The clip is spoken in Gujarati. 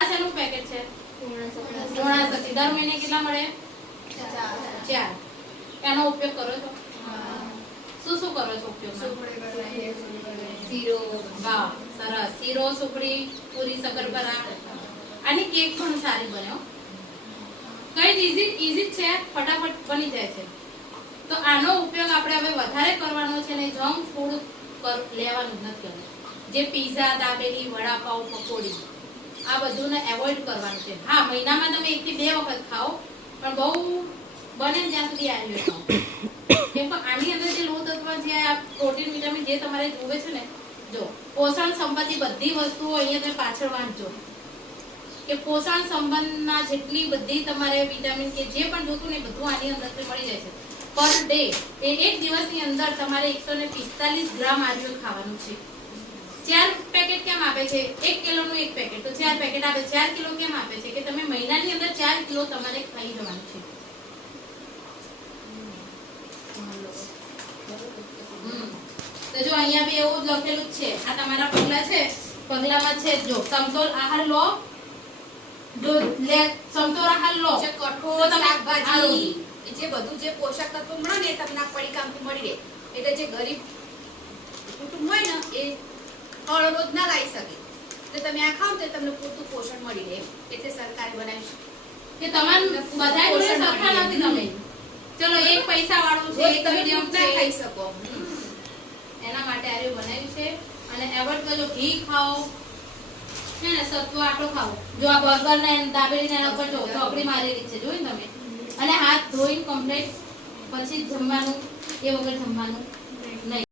શેનું પેકેટ છે? ધોણા શક્તિ. દર મહિને કેટલા મળે? 4. એનો ઉપયોગ કરો છો? શું શું કરો છો ઉપયોગ? શીરો. વાહ, સરસ. શીરો, સુખડી, પૂરી, શક્કરપારા. આની કેક પણ સારી બને. કઈ ઈઝી છે, ફટાફટ બની જાય છે. તો આનો ઉપયોગ આપણે હવે વધારે કરવાનો છે ને જંક ફૂડ લેવાનું નથી. જે પીઝા, દાબેલી, વડાપાઉં, પકોડી આ બધુંને એવોઇડ કરવાનું છે. હા, મહિનામાં તમે 1 થી 2 વખત ખાઓ, પણ બહુ બને ત્યાં સુધી આયુર્વેદ ખાઓ. કેમ કે આની અંદર જે લોહ તત્વ, જે પ્રોટીન, વિટામિન જે તમારે જોવે છે ને, જો પોષણ સંબંધી બધી વસ્તુઓ અહીંયા તમે પાછળ વાંચજો કે પોષણ સંબંધના જેટલી બધી તમારે વિટામિન કે જે પણ જોતું ને બધું આની અંદરથી મળી જાય છે. પર ડે એક દિવસની અંદર તમારે 145 ગ્રામ આયુર્વેદ ખાવાનું છે. 4 પેકેટ કેમ આપે છે? 1 કિલોનું 1 પેકેટ, તો 4 પેકેટ આપે. 4 કિલો કેમ આપે છે? કે તમે મહિનાની અંદર 4 કિલો તમારે ખાઈ જવાનું છે. તો જો અહીંયા બી એવું જ લખેલું જ છે. આ તમારા પગલા છે. પગલામાં છે જો સમતોલ આહાર લો, જો લે સમતોલ આહાર લો, જે કઠોળ, શાકભાજી, જે બધું જે પોષક તત્વો મળે ને તમને પડીકામથી મળી રહે. એટલે જે ગરીબ કુટુંબ હોય ને એ ફળ રોજ ના લાવી શકે, એટલે તમે આ ખાવ તો તમને પૂરતું પોષણ મળી રહે. એટલે સરકારે બનાવ્યું કે તમારે બધા જોડે સરખા નથી. તમે ચલો એક પૈસા વાળું છે, એક મીડિયમ છે, ખાઈ શકો. એના માટે આર્યું બનાવ્યું છે. અને એવોર્ડ કરજો, ઘી ખાઓ છે ને, સત્વ આટો ખાઓ. જો આ બર્ગર ને દાબેલી ને એના ઉપર જો ચોકડી મારેલી છે, જોઈ તમે. અને હાથ ધોઈને કમ્પ્લીટ પછી જમવાનું, એ વગર જમવાનું નહીં.